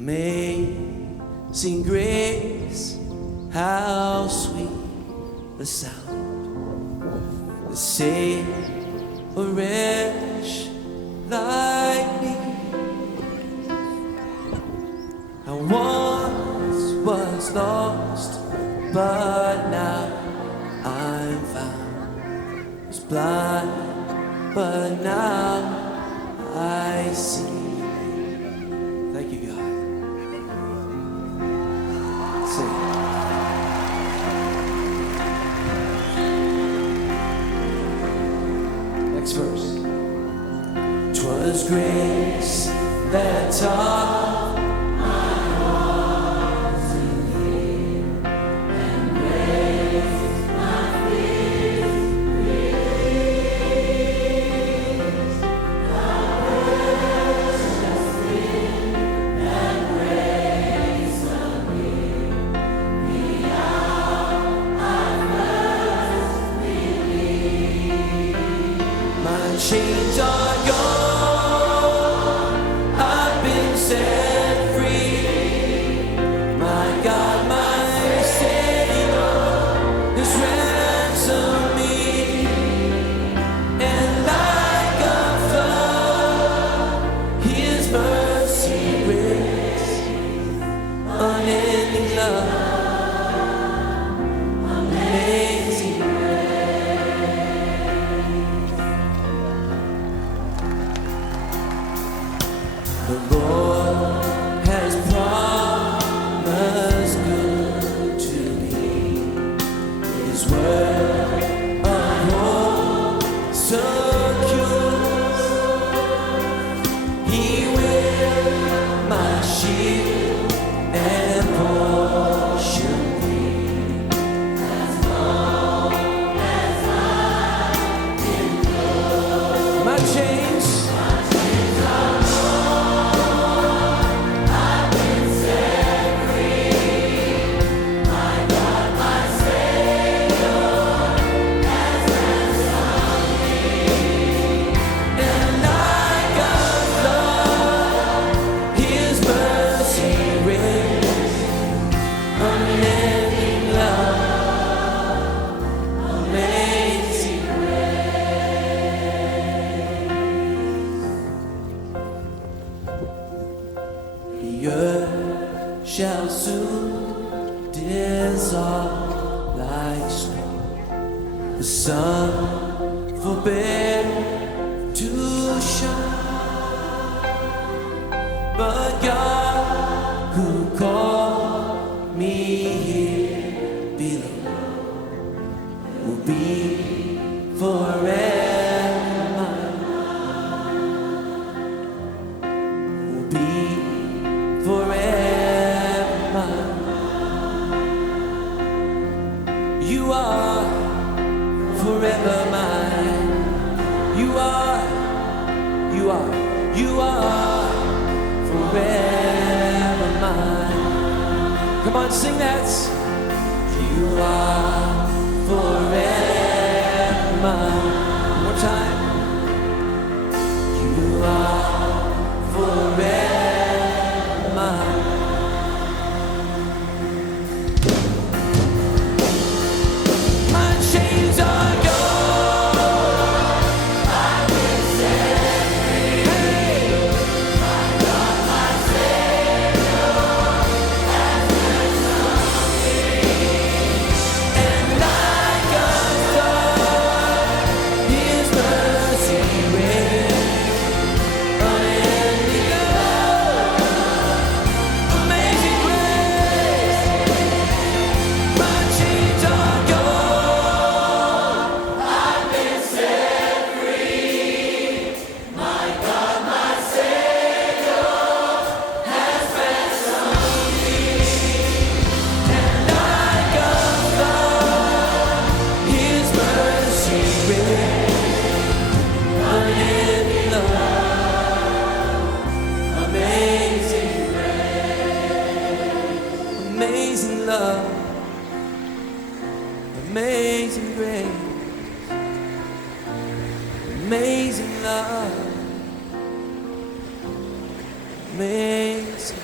Amazing grace, how sweet the sound that saved a wretch like me. I once was lost, but now I'm found. Was blind, but now I see. Thank you, God. Sing. Next verse. 'Twas grace that taught my heart to fear, and grace my fears released. The precious thing that grace appeared, the hour I first believed. My chains are gone. Set free, my God, my Savior has ransomed me, and like a flood, His mercy grace, unending love, amazing grace. The Lord has promised good to me. His word of hope secures. He will my shield and portion be, as long as I endure. My chains the earth shall soon dissolve like snow. The sun forbid to shine, but God who called me here below will be forever mine. Will be forever mine. You are forever mine. You are forever mine. Come on, sing that. You are forever mine. One more time. You are forever mine. My chains are gone. I've been set free. Hey. My God, my Savior has ransomed me, and like a flood, His mercy reigns, unending love, amazing grace. My chains are gone. I've been set free. My God, my Savior has ransomed me, and like a flood, His mercy reigns, unending love, amazing grace, amazing love, amazing grace, amazing love, amazing.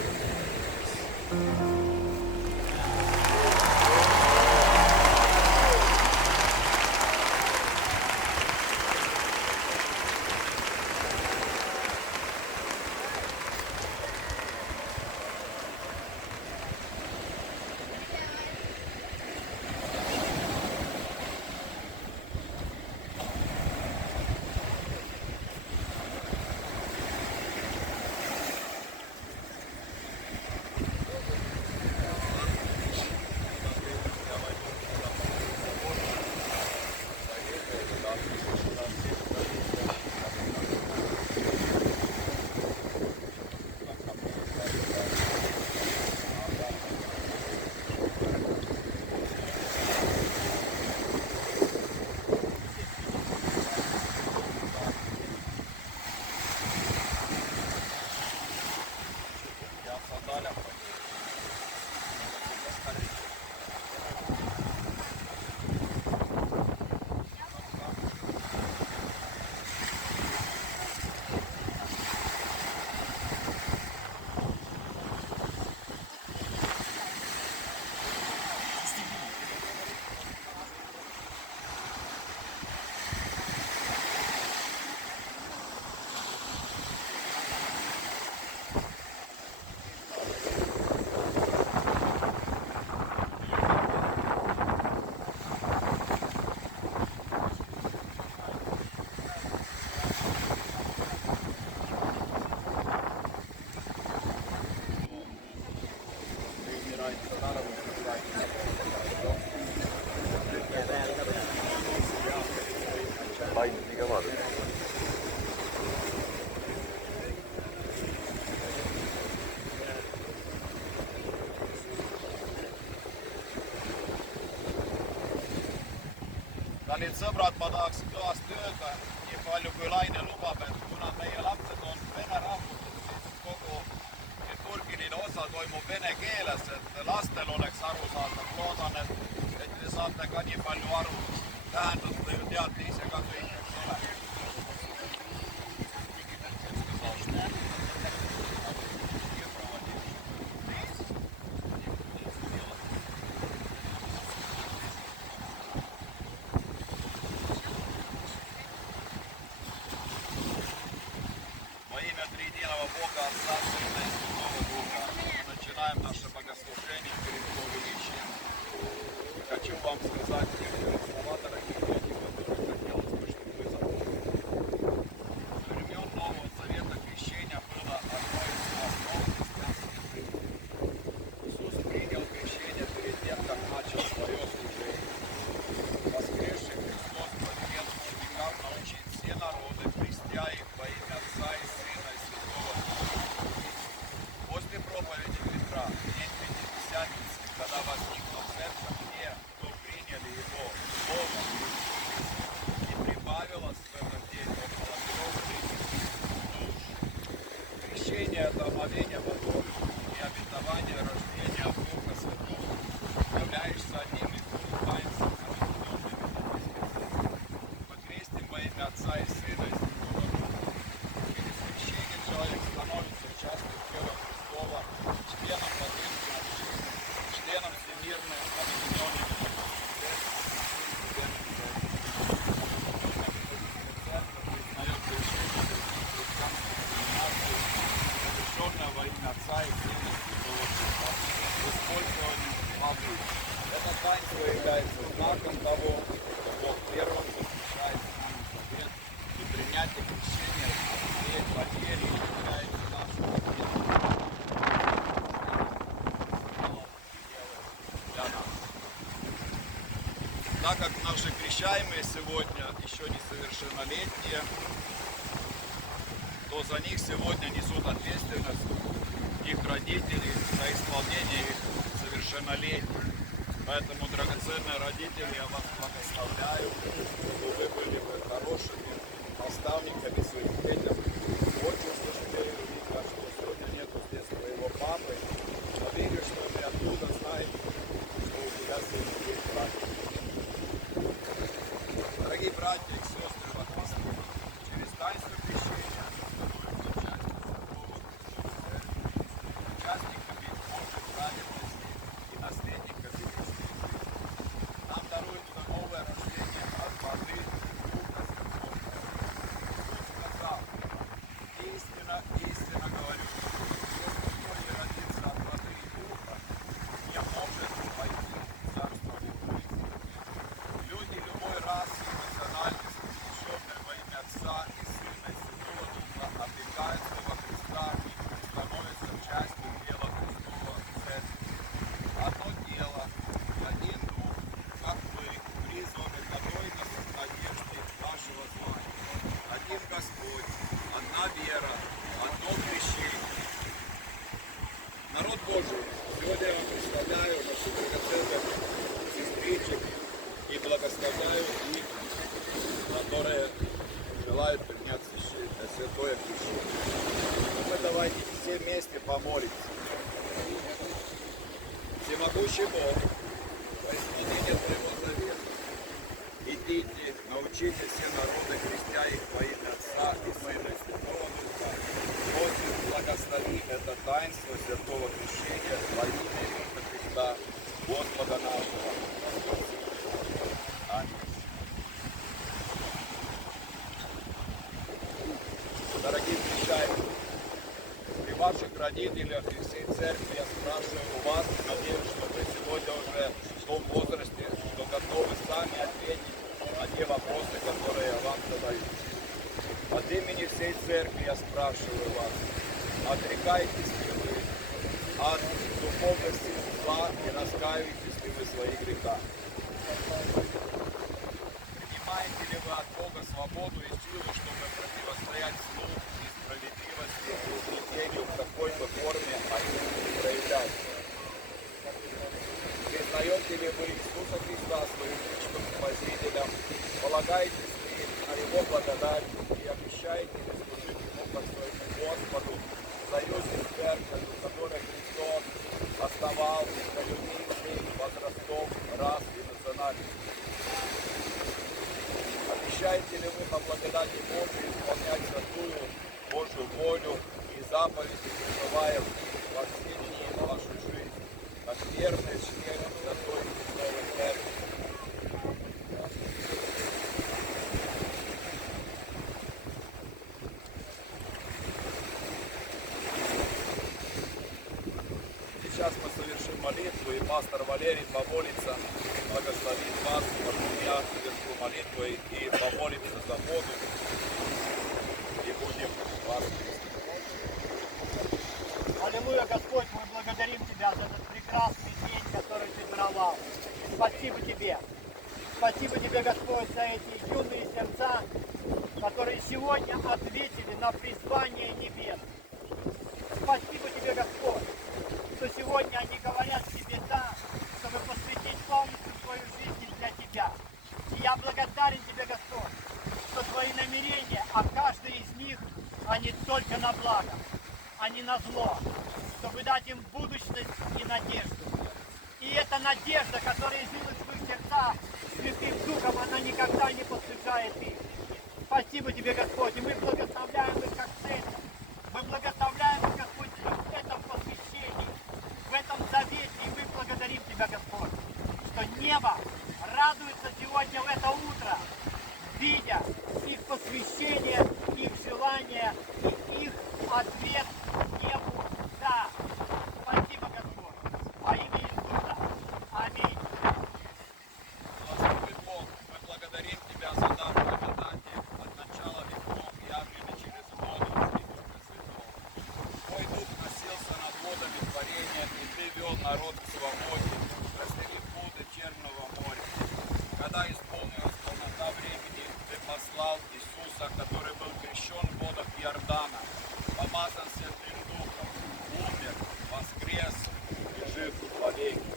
Ainult nii kõvad. Kallid sõbrad, ma tahaks kõvasti öelda, nii palju kui Laine lubab, et kuna meie lapsed on vene rahvusest, siis kogu liturgiline osa toimub vene keeles, et lastel oleks arusaadav. Loodan, et te saate ka nii palju aru. Tähendab, te ju teate ise ka kõik, eks ole. Во имя Триединого Бога, Отца, Сына и Святого Духа, начинаем наше богослужение перед Его величием. Хочу вам сказать некоторые слова, дорогие дети, которые хотелось бы, чтобы вы запомнили. Со времен Нового Завета крещение было одной из основ христианской жизни. Иисус принял крещение перед тем, как начал свое служение. Воскресший Христос повелел ученикам научить все народы, крестя их во имя Отца и Сына и Святого Духа. После проповеди Петра, в день Пятидесятницы, когда возникла церковь, те, кто приняли его Богом, и прибавилось в этот день около 3000 душ. Крещение – это омовение водой и обетование рождения от Духа Святого. Являешься одним из двух таинств, объединенными мы крестим во имя Отца и Сына и Святого Духа. Через крещение человек становится частью тела Христова, членом потомственной жизни, членом всемирной объединенной совершенное во имя Отца и Сына и Святого Духа, в использовании воды. Это таинство является знаком того, что Бог первым заключает с нами завет, и принятие крещения от всей потери является нашим ответом для нас. Так как наши крещаемые сегодня еще несовершеннолетние, то за них сегодня несут ответственность их родители за исполнение их совершеннолетия. Поэтому, драгоценные родители, я вас благословляю, чтобы вы были бы хорошими наставниками своих детям. Очень сожалею, Вика, что сегодня нету здесь твоего папы, но верю, что ты оттуда знаешь, что у тебя сегодня есть братья. Дорогие братья и сестры во Христе, через таинство крещения мы становимся частью Святого Христова Церкви, участниками Божьей праведной народ Божий, сегодня я вам представляю нашу драгоценных сестричек и благословляю их, которые желают принять святое крещение. Мы давайте все вместе помолимся. Всемогущий Бог, во исполнение Твоего завета, идите, научите все народы, крестя их во имя Отца и Сына и Святого Духа. Господи, благослови это таинство святого крещения во имя Иисуса Христа, Господа нашего. Аминь. Дорогие крещатели, при ваших родителях и всей церкви я спрашиваю у вас, надеюсь, что вы сегодня уже в том возрасте, что готовы сами ответить на те вопросы, которые я вам задаю. От имени всей церкви я спрашиваю вас, отрекаетесь ли вы от духовных сил зла и раскаиваетесь ли вы в своих грехах? Принимаете ли вы от Бога свободу и силу, чтобы противостоять злу и справедливости и угнетению в какой бы форме они не проявлялись? Признаете ли вы Иисуса Христа своим личным спасителем? Полагаетесь ли на Его благодать и обещаете ли служить Ему как своему Господу в союзе с церковью, которой Христос основал для людей всех возрастов, рас и национальностей? Обещаете ли вы по благодати Божией исполнять святую Божью волю и заповеди, пребывая во все дни вашей жизни, как верный член Святой Христовой Церкви? Сейчас мы совершим молитву, и пастор Валерий помолится, благословит вас, потом я совершу молитву и помолимся за воду, и будем вас крестить. Аллилуйя, Господь, мы благодарим Тебя за этот прекрасный день, который Ты даровал. Спасибо Тебе. Спасибо Тебе, Господь, за эти юные сердца, которые сегодня ответили на призвание небес. Спасибо Тебе, Господь, что сегодня они говорят Тебе «да», чтобы посвятить полностью свою жизнь для Тебя. И я благодарен Тебе, Господь, что Твои намерения, а каждый из них, они только на благо, а не на зло, чтобы дать им будущность и надежду. И эта надежда, которая излилась в их сердца Святым Духом, она никогда не посыгает их. Спасибо Тебе, Господь, и мы благословляем их как церковь. Мы благословляем их, Господь, в этом посвящении, в этом завете, и мы благодарим Тебя, Господь, что небо радуется сегодня в это утро, видя их посвящение, их желание и их ответ небу «да». Спасибо, Господь. Во имя Иисуса. Аминь. Господи Бог, мы благодарим Тебя за дар благодати от начала веков, явленный через воду и Духа Святого. Твой Дух носился над водами творения, и Ты вел народ к свободе, расстелив воды Черного моря. Когда исполнилась полнота времени, Ты послал Иисуса, который был крещен в водах Иордана, помазан Святым Духом, умер, воскрес и жив вовеки.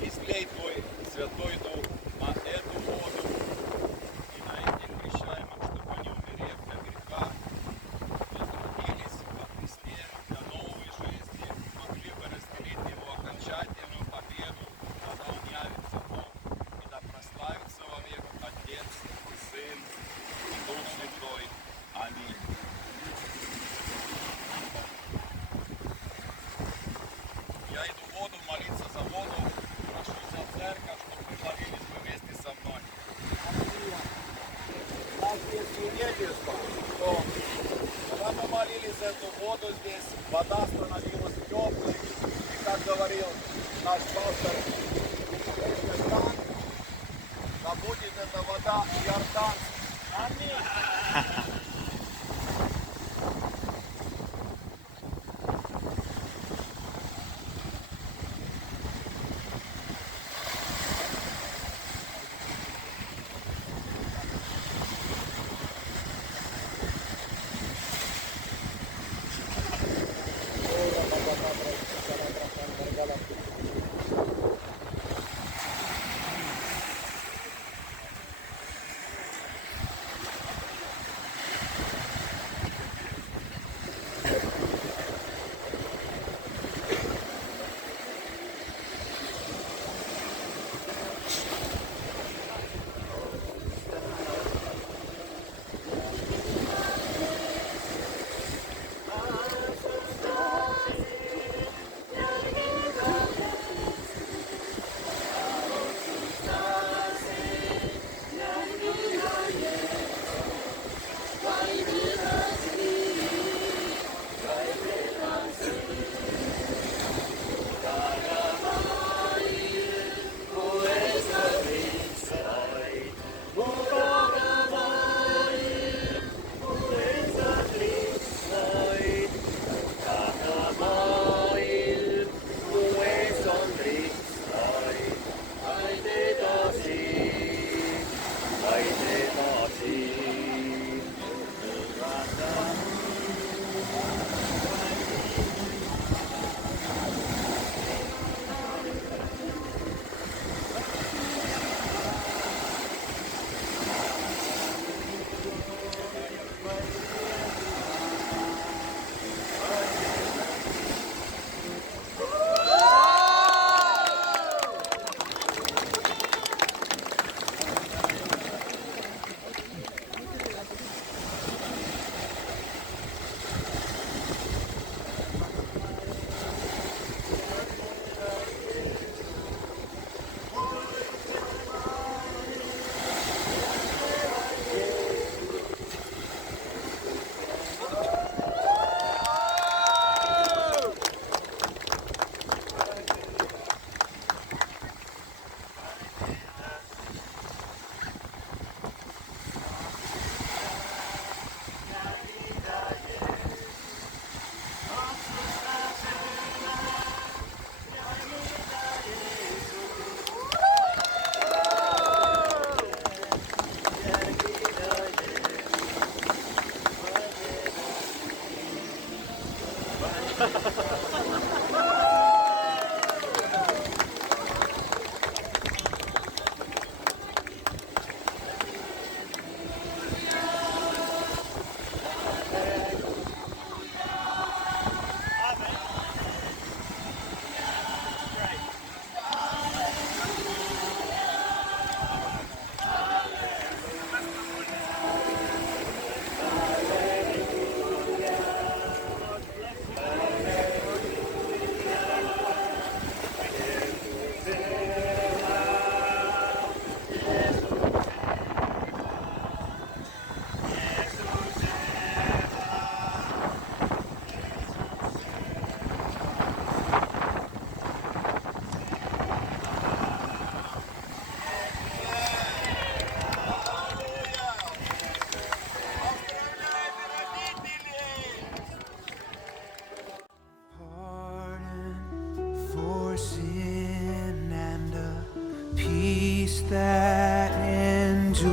Излей Твой Святой Дух на эту воду и на этих крещаемых, чтобы они, умерев для греха, возродились во Христе для новой жизни, могли бы разделить Его окончательную победу, когда Он явится вновь, и да прославится вовек Отец, Сын и Дух Святой. Аминь. Я иду в воду, молиться за воду, прошу за церковь, чтобы вы молились вместе со мной. Даже если веришь, то когда мы молились за эту воду здесь, вода становилась теплой, и как говорил наш пастор Иордан, да будет эта вода иорданская. Аминь. Pardon for sin and a peace that endureth.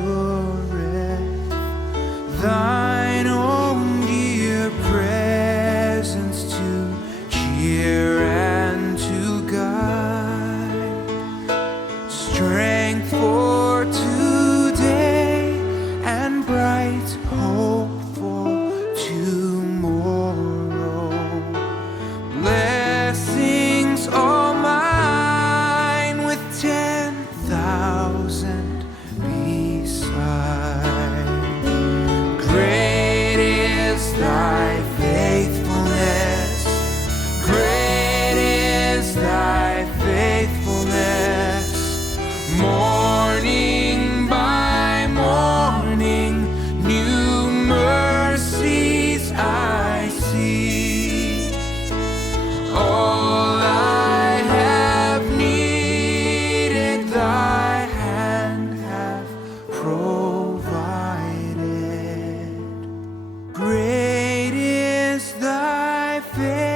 Thine own dear presence to cheer and to guide. Strength for today and bright hope for tomorrow. Blessings all mine with 10,000 beside. Great is thy faithfulness. Great is thy faithfulness. Morning by morning, new mercies I see. All I have needed, thy hand hath provided. Great is thy faithfulness.